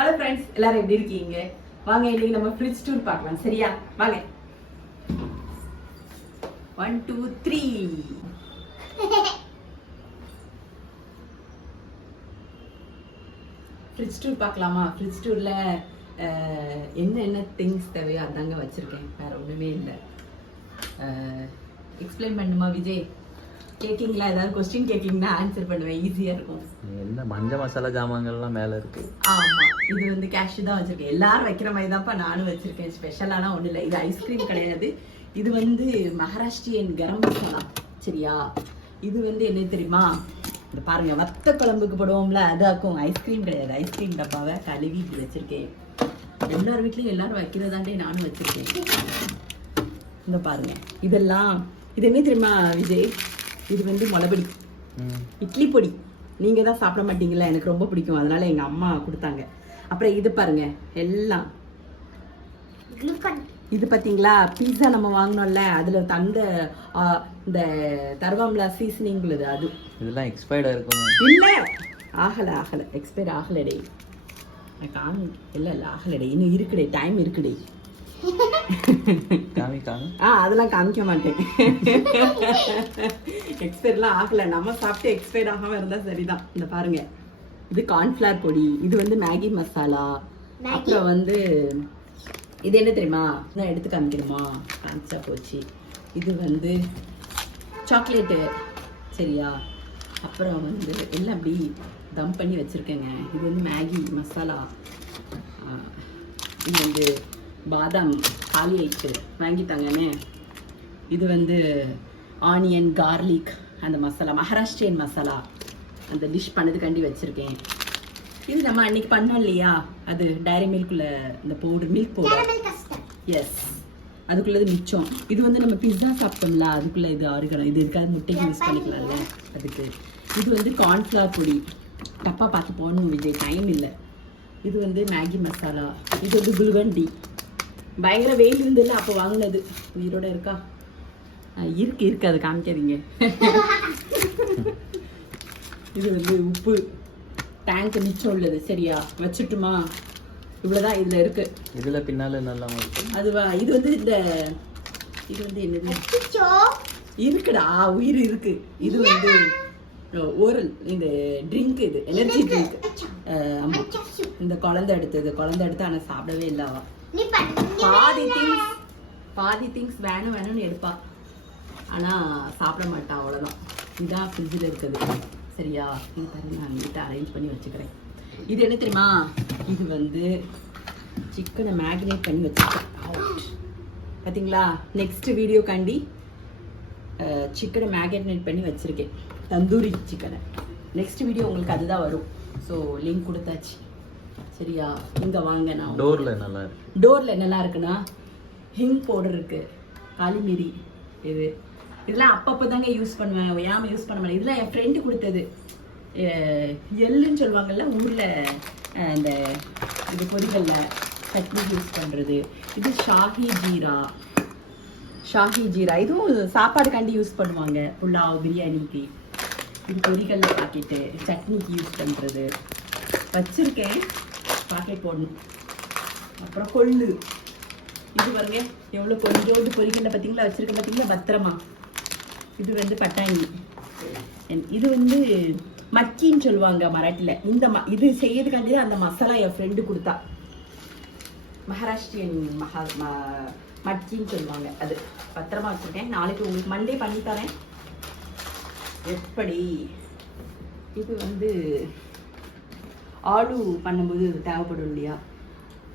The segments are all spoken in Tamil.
ஹலோ ஃப்ரெண்ட்ஸ், எல்லாரும் எப்படி இருக்கீங்க? வாங்க இன்னைக்கு நம்ம ஃப்ரிட்ஜ் டூர் பார்க்கலாம். சரியா? வாங்க. 1 2 3. ஃப்ரிட்ஜ் டூர் பார்க்கலாமா? ஃப்ரிட்ஜ் டூர்ல என்ன திங்ஸ் தேவையோ அதாங்க வச்சிருக்கேன். வேற ஒண்ணுமே இல்லை. எக்ஸ்பிளைன் பண்ணுமா விஜய்? கேக்கிங்ல ஏதாவது கொஸ்டின் கேக்கிங்னா ஆன்சர் பண்ணுவேன், ஈஸியா இருக்கும். என்ன மஞ்சள் மசாலா ஜாமான்கள்லாம் மேல இருக்கு. ஆமா, இது வந்து கேஷ்யூ தான் வச்சிருக்கேன். எல்லாரும் வைக்கிற மாதிரி தான்ப்பா நானும் வச்சிருக்கேன். ஸ்பெஷலானா ஒண்ணு இல்லை. இது ஐஸ்கிரீம் கிடையாது. இது வந்து மகாராஷ்டிரியன் கரம் மசாலா. சரியா? இது வந்து என்ன தெரியுமா? இந்த பாருங்க, வத்த குழம்புக்கு போடுவோம்ல, அதாக்கும். ஐஸ்கிரீம் கிடையாது. ஐஸ்கிரீம் டப்பாவை கழுவி இப்படி வச்சிருக்கேன். எல்லார் வீட்லயும் எல்லாரும் வைக்கிறதாண்டே நானும் வச்சிருக்கேன். இந்த பாருங்க, இதெல்லாம் இது என்ன தெரியுமா விஜய்? இது வந்து முளைப்பொடி, இட்லி பொடி. நீங்க தான் சாப்பிட மாட்டீங்களா? எனக்கு ரொம்ப பிடிக்கும், அதனால எங்க அம்மா கொடுத்தாங்க. அப்புறம் இது பாருங்க, எல்லாம் இது பாத்தீங்களா? பீஸா நம்ம வாங்கினோம்ல, அதுல தந்த இந்த தருவாம்ல சீசனிங் உள்ளது, அது. இதெல்லாம் எக்ஸ்பயர்டா இருக்கும். இல்ல, ஆகல எக்ஸ்பயர் ஆகலடே. இல்ல ஆகலடே, இன்னும் இருக்குடே, டைம் இருக்குடே. அதெல்லாம் காமிக்க மாட்டேன். எக்ஸ்பயர்லாம் ஆகல. நம்ம சாப்பிட்டு எக்ஸ்பயர் ஆகாம இருந்தா சரிதான். இந்த பாருங்க, இது கார்ன்ஃபிளவர் பொடி. இது வந்து மேகி மசாலா. அப்புறம் வந்து இது என்ன தெரியுமா? நான் எடுத்து காமிக்கணுமா? காமிச்சா போச்சு. இது வந்து சாக்லேட்டு. சரியா? அப்புறம் வந்து எல்லாம் அப்படி தம் பண்ணி வச்சிருக்கேங்க. இது வந்து மேகி மசாலா. இது வந்து பாதாம் காலி ஐட்டு வாங்கிட்டாங்கன்னு. இது வந்து ஆனியன் கார்லிக் அந்த மசாலா, மகாராஷ்டிரியன் மசாலா, அந்த டிஷ் பண்ணதுக்காண்டி வச்சிருக்கேன். இது நம்ம அன்னைக்கு பண்ணோம் இல்லையா, அது டைரி மில்க்குள்ள இந்த பவுடர், மில்க் பவுடர். எஸ், அதுக்குள்ளது மிச்சம். இது வந்து நம்ம பிஸ்ஸா சாப்பிட்டோம்ல, அதுக்குள்ள இது ஆறுகணும். இது இருக்காது, முட்டைக்கு யூஸ் பண்ணிக்கலாம்ல, அதுக்கு. இது வந்து கார்ன்ஃபிளவர் பொடி. டப்பா பார்த்து போடணும் விஜய், டைம் இல்லை. இது வந்து மேகி மசாலா. இது வந்து குல்கண்டி. பயங்கர வெயில் இருந்ததுல அப்போ வாங்கினது. உயிரோட இருக்கா? இருக்கு, அது காமிக்காதீங்க. இது வந்து உப்பு, டேங்க் மிச்சம் உள்ளது. சரியா? வச்சுட்டுமா? இவ்வளவுதான் இதுல இருக்கு. இதுல பின்னால நல்லா அதுவா? இது வந்து இது வந்து என்னது இருக்குடா, உயிர் இருக்கு. இது வந்து ஓரல், இந்த ட்ரிங்க், இது எனர்ஜி ட்ரிங்க். ஆமா, இந்த குழந்தை எடுத்து ஆனா சாப்பிடவே இல்லவா. பாதி திங்ஸ் வேணும்னு எடுப்பா, ஆனா சாப்பிட மாட்டா, அவ்வளவுதான். இதான் ஃப்ரிட்ஜில் இருக்குது. சரியா? இது பாருங்க, நான் வீட்டை அரேஞ்ச் பண்ணி வச்சுக்கிறேன். இது என்ன தெரியுமா? இது வந்து சிக்கனை மேக்னேட் பண்ணி வச்சுருக்கேன். பார்த்தீங்களா? நெக்ஸ்ட் வீடியோக்காண்டி சிக்கனை மேக்னேட் பண்ணி வச்சுருக்கேன், தந்தூரி சிக்கனை. நெக்ஸ்ட் வீடியோ உங்களுக்கு அதுதான் வரும். ஸோ லிங்க் கொடுத்தாச்சு. சரியா? இங்கே வாங்க. நான் டோரில் நல்லா இருக்குன்னா ஹிங் பவுடர் இருக்கு, காலிமிரி. இதெல்லாம் அப்பப்போ தாங்க யூஸ் பண்ணுவேன், ஏன் யூஸ் பண்ண மாட்டேன். இதெல்லாம் என் ஃப்ரெண்டு கொடுத்தது. எள்ளுன்னு சொல்லுவாங்கல்ல ஊரில், இந்த இது பொரிகளில் சட்னி யூஸ் பண்ணுறது. இது ஷாஹி ஜீரா. இதுவும் சாப்பாடுக்காண்டி யூஸ் பண்ணுவாங்க, புலாவ் பிரியாணிக்கு. இது பொரிகளில் பாக்கெட்டு, சட்னிக்கு யூஸ் பண்ணுறது. வச்சுருக்கேன், பாக்கெட் போடணும். அப்புறம் கொள்ளு. இது பாருங்க, எவ்வளோ கொஞ்சோண்டு பொரிகளில் பார்த்தீங்களா வச்சுருக்கேன், பார்த்தீங்களா பத்திரமா. இது வந்து பட்டாணி. இது வந்து மக்கின்னு சொல்லுவாங்க மராட்டியில். இது செய்யறதுக்காண்டி தான் அந்த மசாலா என் ஃப்ரெண்டு கொடுத்தா. மகாராஷ்டிரியன் மக்கின்னு சொல்லுவாங்க. அது பத்திரமா வச்சுருக்கேன். நாளைக்கு உங்களுக்கு மண்டே பண்ணி தரேன். எப்படி? இது வந்து ஆலு பண்ணும்போது தேவைப்படும் இல்லையா,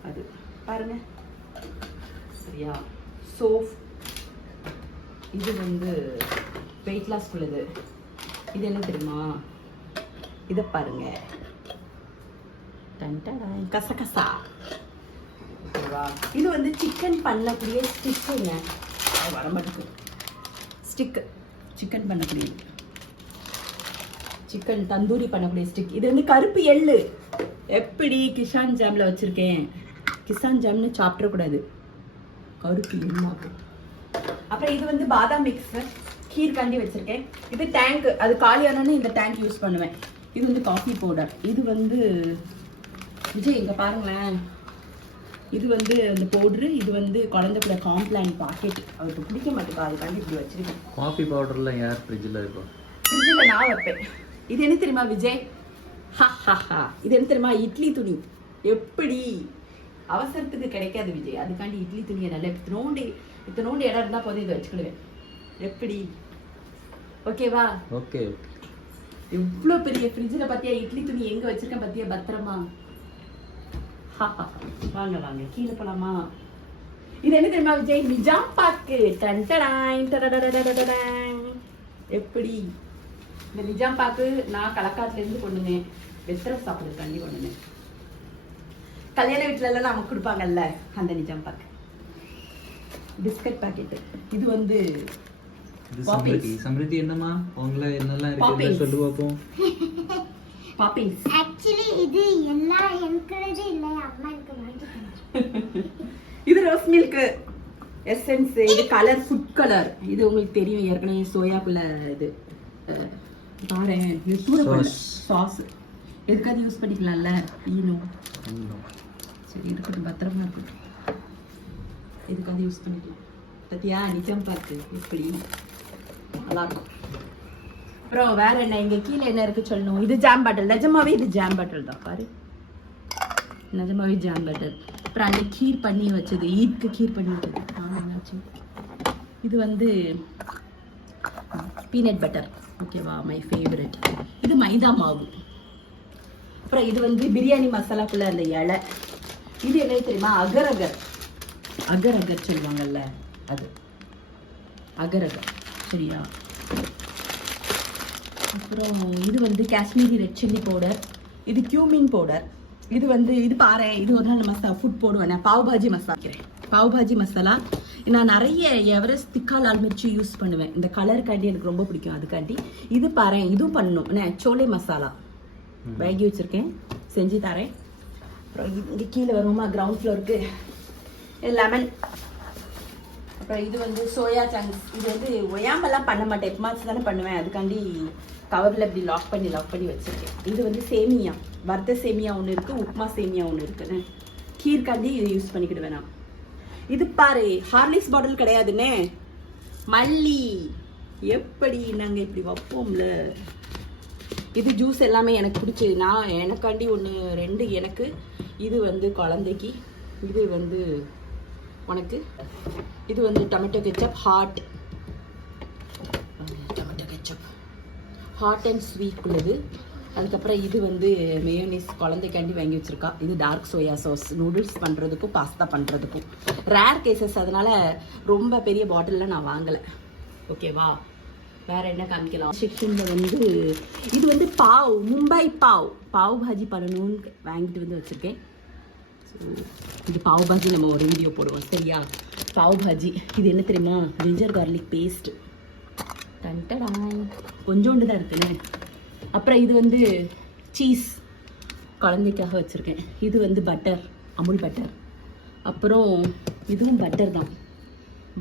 அது பாருங்க. சரியா? சோப். இது வந்து வெயிட் லாஸ் உள்ளது. இது என்ன தெரியுமா? இதை பாருங்க, கசகசா. ஓகேவா? இது வந்து சிக்கன் பண்ணக்கூடிய ஸ்டிக்குங்க. வர மாட்டேங்குது. ஸ்டிக்கு, சிக்கன் பண்ணக்கூடிய, சிக்கன் தந்தூரி பண்ணக்கூடிய ஸ்டிக். இது வந்து கருப்பு எள்ளு. எப்படி கிசான் ஜாம்ல வச்சிருக்கேன். கிசான் ஜாம்னு சாப்பிடக்கூடாது, கருப்பு எள்ளாகும். அப்புறம் இது வந்து பாதாம் மிக்ஸ், கீர் காண்டி வச்சிருக்கேன். இது டேங்க், அது காலியானோன்னு இந்த டேங்க் யூஸ் பண்ணுவேன். இது வந்து காஃபி பவுடர். இது வந்து விஜய் இங்க பாருங்களேன், இது வந்து அந்த பவுட்ரு, இது வந்து குழந்தை கூட காம்ப்ளான் பாக்கெட். அவருக்கு பிடிக்க மாட்டேப்பா, அதுக்காண்டி இப்படி வச்சிருக்கேன். காஃபி பவுடர்லாம் யார் ஃப்ரிட்ஜில் இருக்கும்? ஃப்ரிட்ஜில் நான் வைப்பேன். இது என்ன தெரியுமா விஜய்? இது என்ன தெரியுமா? இட்லி துணி. எப்படி அவசரத்துக்கு கிடைக்காது விஜய், அதுக்காண்டி இட்லி துணியை நல்லா இத்தனோண்டு இடம் இருந்தால் போதும் இதை வச்சுக்கிடுவேன். எப்படி? ஓகேவா? ஓகே. எவ்வளோ பெரிய ஃப்ரிட்ஜில் பார்த்தியா இட்லி துணி எங்கே வச்சிருக்கேன் பார்த்தியா பத்திரமா. வாங்க வாங்க கீழே போலாமா? இது என்ன தெரியுமா விஜய்? நிஜாம் பாக்கு. எப்படி இந்த நிஜாம் பாக்கு நான் களக்காட்டுல இருந்து கொண்டுனேன். வெத்தலை சாப்பிடுறதுக்காண்டி கொண்டுனேன். கல்யாண வீட்டுல எல்லாம் நமக்கு கொடுப்பாங்கல்ல அந்த நிஜாம் பாக்கு. Biscuit packet. இது வந்து சம்ரிதி என்னமா உங்களை என்னெல்லாம் இருக்கு சொல்லு பாப்போம். பாப்பிங்ஸ். ஆக்சுவலி இது எல்லாம் என்கரேஜ் இல்ல, அம்மா எனக்கு வாங்கி தந்தாங்க. இது ரோஸ் மில்க் எசன்ஸ். இது கலர் ஃபுட் கலர். இது உங்களுக்கு தெரியும் ஏற்கனவே சோயாக்குள்ள இது பாரு. இது சூடப்பட்ட சாஸ். எதுக்காவது யூஸ் பண்ணிக்கலாம்ல. ஈனோ சரி இருக்கட்டும், பத்திரமா இருக்கட்டும். எதுக்காவது யூஸ் பண்ணிக்கலாம். பத்தியா நிஜம் பார்த்து எப்படி நல்லா இருக்கும். அப்புறம் வேற என்ன இங்க கீழே என்ன இருக்கு சொல்லணும். இது ஜாம் பாட்டில். நிஜமாவே இது ஜாம் பாட்டில் தான் பாரு, நிஜமாவே ஜாம் பாட்டில். அப்புறம் அந்த கீர் பண்ணி வச்சது, ஈட்க்கு கீர் பண்ணி வச்சது. இது வந்து பீனட் பட்டர். ஓகேவா, மை ஃபேவரட். இது மைதா மாவு. அப்புறம் இது வந்து பிரியாணி மசாலாக்குள்ள அந்த இலை. இது என்ன தெரியுமா? அகர் அகர். அகர் அகர் சொல்லுவாங்கல்ல அது அகர் அகர். சரியா? அப்புறம் இது வந்து காஷ்மீரி ரெட் சில்லி பவுடர். இது கியூமின் பவுடர். இது வந்து இது பாரு, இது ஒரு நாள் மசாலா ஃபுட் போடுவேன் நான். பாவ் பாஜி மசாலா. பாவ் பாஜி மசாலா நான் நிறைய எவரெஸ்ட் திக்கா லால் மிர்ச்சி யூஸ் பண்ணுவேன். இந்த கலருக்காண்டி எனக்கு ரொம்ப பிடிக்கும், அதுக்காண்டி. இது பாரு, இதுவும் பண்ணணும் என்ன, சோலை மசாலா வாங்கி வச்சிருக்கேன், செஞ்சு தரேன். அப்புறம் இங்கே கீழே வருவோமா கிரவுண்ட் ஃப்ளோருக்கு, லெமன். அப்புறம் இது வந்து சோயா சங்க்ஸ். இது வந்து ஒயாமெல்லாம் பண்ண மாட்டேன், எப்பமாச்சு தானே பண்ணுவேன், அதுக்காண்டி கவரில் இப்படி லாக் பண்ணி வச்சுருக்கேன். இது வந்து சேமியா, வறுத்த சேமியா ஒன்று இருக்குது, உப்மா சேமியா ஒன்று இருக்குன்னு. கீர்காண்டி இது யூஸ் பண்ணிக்கிடுவேன் நான். இது பாரு, ஹார்லிக்ஸ் பாட்டில் கிடையாதுன்னே, மல்லி. எப்படி நாங்கள் இப்படி வைப்போம்ல. இது ஜூஸ் எல்லாமே எனக்கு பிடிச்சி, நான் எனக்காண்டி 1 2 எனக்கு. இது வந்து குழந்தைக்கு, இது வந்து உனக்கு. இது வந்து tomato ketchup, hot tomato ketchup, hot and sweet உள்ளது. அதுக்கப்புறம் இது வந்து மேயோனீஸ் குழந்தைக்காண்டி வாங்கி வச்சுருக்கா. இது டார்க் சோயா சாஸ், நூடுல்ஸ் பண்ணுறதுக்கும் பாஸ்தா பண்ணுறதுக்கும். ரேர் கேசஸ், அதனால் ரொம்ப பெரிய பாட்டிலில் நான் வாங்கலை. ஓகேவா? வேறு என்ன காமிக்கலாம். செக்ஷனில் வந்து இது வந்து பாவ், மும்பை பாவ் பாஜி பண்ணணும்னு வாங்கிட்டு வந்து வச்சுருக்கேன். இது பாவ் பாஜி நம்ம ஒரு வீடியோ போடுவோம், சரியா? பாவ் பாஜி. இது என்ன தெரியுமா? Ginger garlic paste. கொஞ்சோண்டு தான் இருக்குன்னு. அப்புறம் இது வந்து சீஸ், குழந்தைக்காக வச்சுருக்கேன். இது வந்து பட்டர், அமுல் பட்டர். அப்புறம் இதுவும் பட்டர் தான்,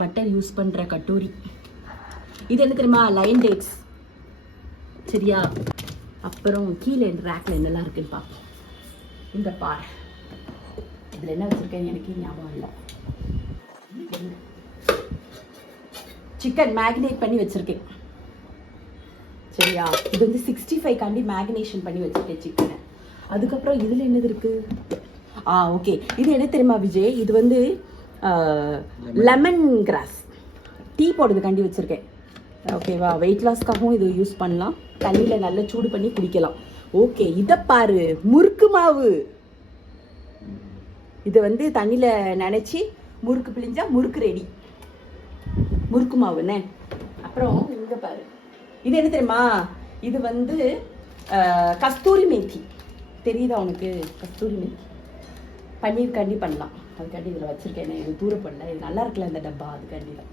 பட்டர் யூஸ் பண்ணுற கட்டோரி. இது என்ன தெரியுமா? Line dates. சரியா? அப்புறம் கீழே ரேக்கில் என்னெல்லாம் இருக்குன்னு பார்ப்போம். இந்த பார், இதில் என்ன வச்சுருக்கேன் எனக்கு ஞாபகம் இல்லை. சிக்கன் மேக்னேட் பண்ணி வச்சுருக்கேன். சரியா? இது வந்து 65 காண்டி மேக்னேஷன் பண்ணி வச்சுருக்கேன் சிக்கனை. அதுக்கப்புறம் இதில் என்னது இருக்குது? ஓகே. இது என்ன தெரியுமா விஜய்? இது வந்து லெமன் கிராஸ் டீ போடுறதுக்காண்டி வச்சுருக்கேன். ஓகேவா? வெயிட் லாஸ்க்காகவும் இது யூஸ் பண்ணலாம், தண்ணியில் நல்லா சூடு பண்ணி குடிக்கலாம். ஓகே. இதை பாரு, முறுக்கு மாவு. இதை வந்து தண்ணியில் நினச்சி முறுக்கு பிழிஞ்சா முறுக்கு ரெடி, முறுக்கு மாவுண்ணே. அப்புறம் இங்கே பாரு, இது என்ன தெரியுமா? இது வந்து கஸ்தூரி மேத்தி. தெரியுதா உனக்கு? கஸ்தூரி மேத்தி பன்னீர்காண்டி பண்ணலாம், அதுக்காண்டி இதில் வச்சுருக்கேன். இது தூரப்படல, இது நல்லா இருக்குல்ல இந்த டப்பா, அதுக்காண்டி தான்.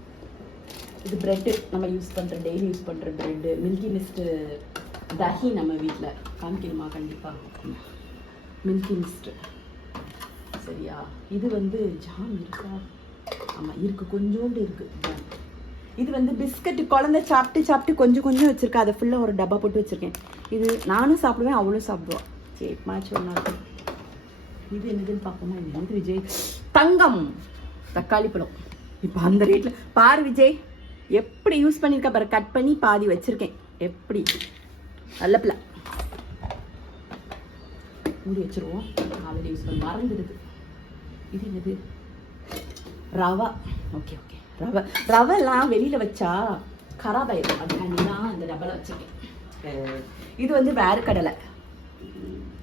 இது ப்ரெட்டு, நம்ம யூஸ் பண்ணுற, டெய்லி யூஸ் பண்ணுற ப்ரெட்டு. மில்கி மிஸ்ட்டு தஹி நம்ம வீட்டில் காமிக்கணுமா? கண்டிப்பாக மில்கி மிஸ்ட்டு. சரியா? இது வந்து ஜாம் இருக்கா? ஆமாம் இருக்குது, கொஞ்சோண்டு இருக்குது ஜாம். இது வந்து பிஸ்கட்டு, குழந்தை சாப்பிட்டு கொஞ்சம் வச்சுருக்கேன், அதை ஃபுல்லாக ஒரு டப்பா போட்டு வச்சுருக்கேன். இது நானும் சாப்பிடுவேன், அவளும் சாப்பிடுவாள். சரி, மாச்சு ஒன்றா இருக்கும். இது என்னதுன்னு பார்ப்போமா? இது என்னது விஜய்? தங்கம் தக்காளி பழம். இப்போ அந்த ரேட்ல பாரு விஜய், எப்படி யூஸ் பண்ணியிருக்க பாரு. கட் பண்ணி பாதி வச்சிருக்கேன். எப்படி நல்ல பிள்ளை. மூடி வச்சிருவோம். ஆல்ரெடி யூஸ் பண்ண மறந்துடுது. இது என்னது? ரவா. ஓகே ஓகே, ரவை. ரவைலாம் வெளியில் வச்சா கராப் ஆயிடும், அதுக்காண்டி தான் அந்த ரவையில் வச்சுருக்கேன். இது வந்து வேர்க்கடலை,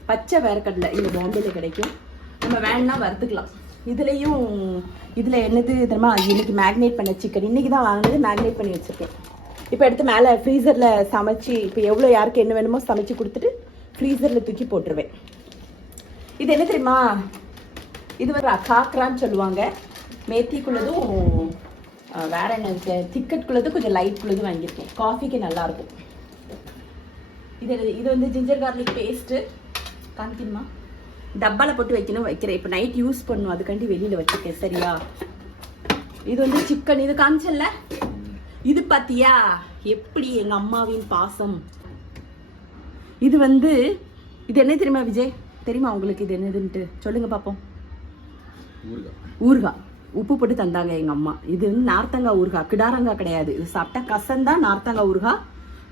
பச்சை வேர்க்கடலை. இது பாம்பேல கிடைக்கும். நம்ம வேணும்னா வறுத்துக்கலாம். இதுலேயும் இதில் என்னது தெரியுமா? இன்னைக்கு மேக்னேட் பண்ண சிக்கன். இன்றைக்கி தான் வாங்கினது, மேக்னேட் பண்ணி வச்சுருக்கேன். இப்போ எடுத்து மேலே ஃப்ரீசரில் சமைச்சு, இப்போ எவ்வளோ யாருக்கு என்ன வேணுமோ சமைச்சு கொடுத்துட்டு ஃப்ரீசரில் தூக்கி போட்டுருவேன். இது என்ன தெரியுமா? இது வந்து காக்ரான்னு சொல்லுவாங்க. மேத்திக்குள்ளதும் வேற என்ன இருக்கு, திக்கட்குள்ளதும் கொஞ்சம் லைட்குள்ளதும் வாங்கியிருக்கேன். காஃபிக்கு நல்லாயிருக்கும். இது வந்து ஜிஞ்சர் கார்லிக் பேஸ்ட்டு. காமிக்கணுமா? டப்பாவில் போட்டு வைக்கிறேன். இப்போ நைட் யூஸ் பண்ணும், அதுக்காண்டி வெளியில் வச்சுருக்கேன். சரியா? இது வந்து சிக்கன். இது காமிச்சல்ல, இது பார்த்தியா எப்படி எங்கள் அம்மாவின் பாசம். இது வந்து இது என்ன தெரியுமா விஜய்? தெரியுமா உங்களுக்கு இது என்னதுன்ட்டு? சொல்லுங்க பார்ப்போம். ஊறுகாய். உப்பு போட்டு தந்தாங்க எங்கள் அம்மா. இது வந்து நார்த்தங்காய் ஊறுகாய், கிடாரங்காய் கிடையாது. இது சாப்பிட்டா கசந்தா நார்த்தங்காய் ஊறுகாய்,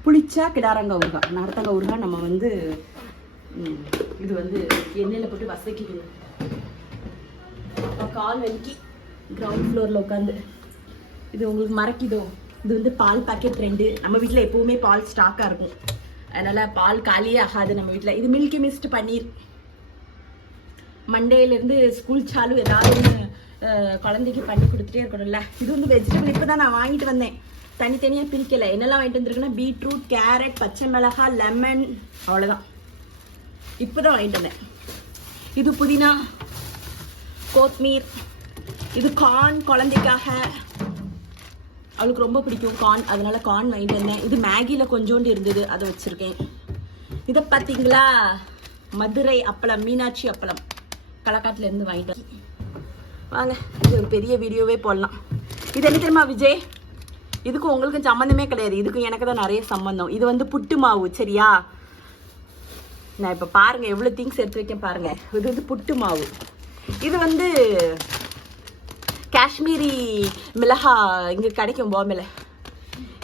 புளிச்சா கிடாரங்காய் ஊறுகாய். நார்த்தங்காய் ஊறுகாய் நம்ம வந்து இது வந்து எண்ணெயில் போட்டு வசக்கிக்கணும். கால் வலிக்கு கிரவுண்ட் ஃப்ளோரில் உட்காந்து. இது உங்களுக்கு மறக்கிதோ? இது வந்து பால் பாக்கெட் 2. நம்ம வீட்டில் எப்போவுமே பால் ஸ்டாக்காக இருக்கும், அதனால் பால் காலியே ஆகாது நம்ம வீட்டில். இது மில்கி மிஸ்ட் பன்னீர். மண்டேலேருந்து ஸ்கூல் சாலு ஏதாவது குழந்தைக்கு பண்ணி கொடுத்துட்டே இருக்கணும்ல. இது வந்து வெஜிடபிள். இப்போ தான் நான் வாங்கிட்டு வந்தேன், தனித்தனியாக பிரிக்கலை. என்னெல்லாம் வாங்கிட்டு வந்துருக்குன்னா பீட்ரூட், கேரட், பச்சை மிளகாய், லெமன், அவ்வளோதான். இப்போ தான் வாங்கிட்டு வந்தேன். இது புதினா, கொத்தமீர். இது கார்ன், குழந்தைக்காக அவளுக்கு ரொம்ப பிடிக்கும் கார்ன், அதனால கார்ன் வாங்கிட்டு வந்தேன். இது மேகியில் கொஞ்சோண்டு இருந்தது, அதை வச்சுருக்கேன். இதை பார்த்தீங்களா? மதுரை அப்பளம், மீனாட்சி அப்பளம், களக்காட்டிலேருந்து வாங்கிட்டு வாங்க. இது ஒரு பெரிய வீடியோவே போடலாம். இது என்ன தெரியுமா விஜய்? இதுக்கும் உங்களுக்கும் சம்மந்தமே கிடையாது, இதுக்கும் எனக்கு தான் நிறைய சம்மந்தம். இது வந்து புட்டு மாவு. சரியா? நான் இப்போ பாருங்கள் எவ்வளோ திங்ஸ் எடுத்து வைக்க பாருங்கள். இது வந்து புட்டு மாவு. இது வந்து காஷ்மீரி மிளகா இங்கே கிடைக்கும் பாம்பேல.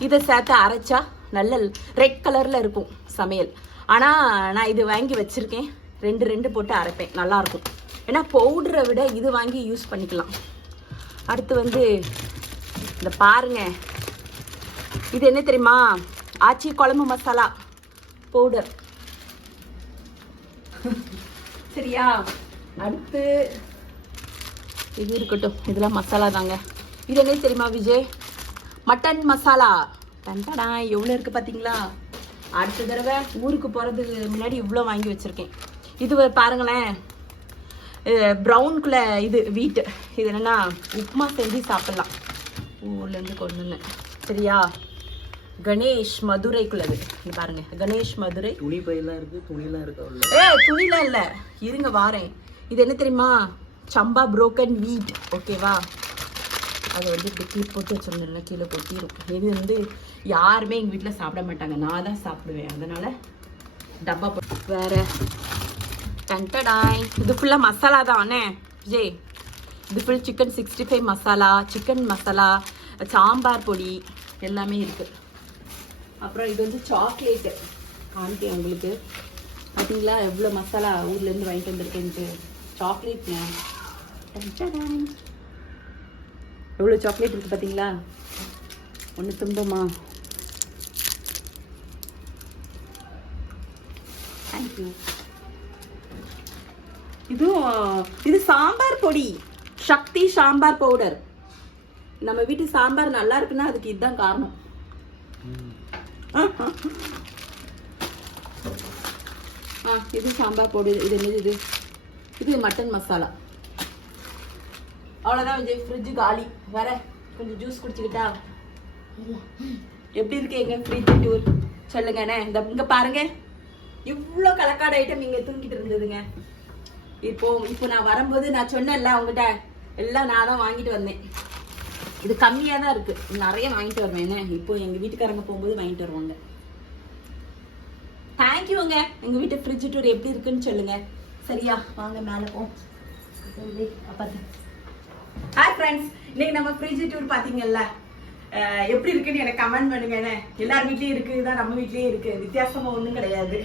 இதை சேர்த்து அரைச்சா நல்ல ரெட் கலரில் இருக்கும் சமையல். ஆனால் நான் இது வாங்கி வச்சுருக்கேன், 2 போட்டு அரைப்பேன், நல்லாயிருக்கும். ஏன்னா பவுடரை விட இது வாங்கி யூஸ் பண்ணிக்கலாம். அடுத்து வந்து இந்த பாருங்க, இது என்ன தெரியுமா? ஆச்சி குழம்பு மசாலா பவுடர். சரியா? அடுத்து இது இருக்கட்டும், இதெல்லாம் மசாலா தாங்க. இது என்ன தெரியுமா விஜய்? மட்டன் மசாலா. தண்டடா எவ்வளோ இருக்குது பார்த்தீங்களா? அடுத்த தடவை ஊருக்கு போகிறதுக்கு முன்னாடி இவ்வளோ வாங்கி வச்சுருக்கேன். இது பாருங்களேன், ப்ரௌனுக்குள்ளே இது வீட்டு. இது என்னென்னா உப்புமா செஞ்சு சாப்பிட்லாம். ஊர்லேருந்து கொண்டு வந்தேன். சரியா? கணேஷ் மதுரைக்குள்ளது. இது பாருங்க, கணேஷ் மதுரை. துணி பையெல்லாம் இருக்குது, துணிலாம் இருக்கா? துணிலாம் இல்லை, இருங்க வாரேன். இது என்ன தெரியுமா? சம்பா புரோக்கன் வீட். ஓகேவா? அதை வந்து இப்படி கிளிப் போட்டு வச்சிருந்தேன், கீழே கொட்டிடும். இது வந்து யாருமே எங்கள் வீட்டில் சாப்பிட மாட்டாங்க, நான் தான் சாப்பிடுவேன். அதனால் டப்பா போட்டு. வேறு டன்டடாய், இது ஃபுல்லாக மசாலா தானே விஜய்? இது full chicken 65 masala, chicken masala, sambar பொடி எல்லாமே இருக்குது. அப்புறம் இது வந்து சாக்லேட்டு. காமிக்கேன் உங்களுக்கு, பார்த்தீங்களா எவ்வளோ மசாலா ஊர்லேருந்து வாங்கிட்டு வந்திருக்கேன்ட்டு. சாக்லேட்ங்க, எவ்வளோ சாக்லேட் இருக்குது பார்த்தீங்களா? ஒன்று தும்பமா. தேங்க்யூ. இது சாம்பார் பொடி, சக்தி சாம்பார் பவுடர். நம்ம வீட்டு சாம்பார் நல்லா இருக்குன்னா அதுக்கு இதுதான் காரணம். இது சாம்பார் பவுடர். இது என்னது? இது மட்டன் மசாலா. அவ்வளோதான் விஜய், ஃப்ரிட்ஜு காலி. வேற கொஞ்சம் ஜூஸ் குடிச்சுக்கிட்டா? எப்படி இருக்கு எங்க ஃப்ரிட்ஜ் டூர் சொல்லுங்கண்ணே. இங்கே பாருங்க, இவ்வளோ களக்காடு ஐட்டம் இங்கே தூங்கிட்டு இருந்ததுங்க. இப்போ நான் வரும்போது நான் சொன்னேன்ல அவங்ககிட்ட, எல்லாம் நான் தான் வாங்கிட்டு வந்தேன். இது கம்மியாக தான் இருக்கு, நிறைய வாங்கிட்டு வருவேன். என்ன இப்போ எங்கள் வீட்டுக்காரங்க போகும்போது வாங்கிட்டு வருவாங்க. தேங்க்யூங்க. எங்கள் வீட்டு ஃப்ரிட்ஜ் டூர் எப்படி இருக்குன்னு சொல்லுங்க. சரியா? வாங்க மேல போ. ஹாய் ஃப்ரெண்ட்ஸ், இன்னைக்கு நம்ம ஃப்ரிட்ஜ் டூர் பாத்தீங்கல்ல, எப்படி இருக்குன்னு எனக்கு கமெண்ட் பண்ணுங்க. எல்லார் வீட்லயும் இருக்குதான், நம்ம வீட்லயும் இருக்கு, வித்தியாசமா ஒண்ணும் கிடையாது.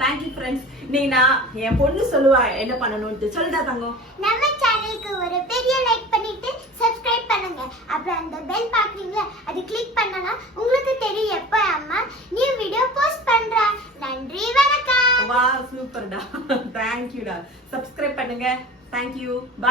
Thank you friends. இன்னைக்கு நான் என் பொண்ணு சொல்லுவா என்ன பண்ணணும்னு. சொல்லுடா தங்கம். நம்ம சேனலுக்கு ஒரு பெரிய லைக் பண்ணிட்டு சப்ஸ்கிரைப் பண்ணுங்க. அப்புறம் அந்த பெல் பாக்குறீங்களா, அது கிளிக் பண்ணனா உங்களுக்கு தெரியும் எப்ப அம்மா நியூ வீடியோ போஸ்ட் பண்றா. நன்றி, வணக்கம். வா, சூப்பர்டா. தேங்க்யூடா. சப்ஸ்கிரைப் பண்ணுங்க. தேங்க்யூ. பை.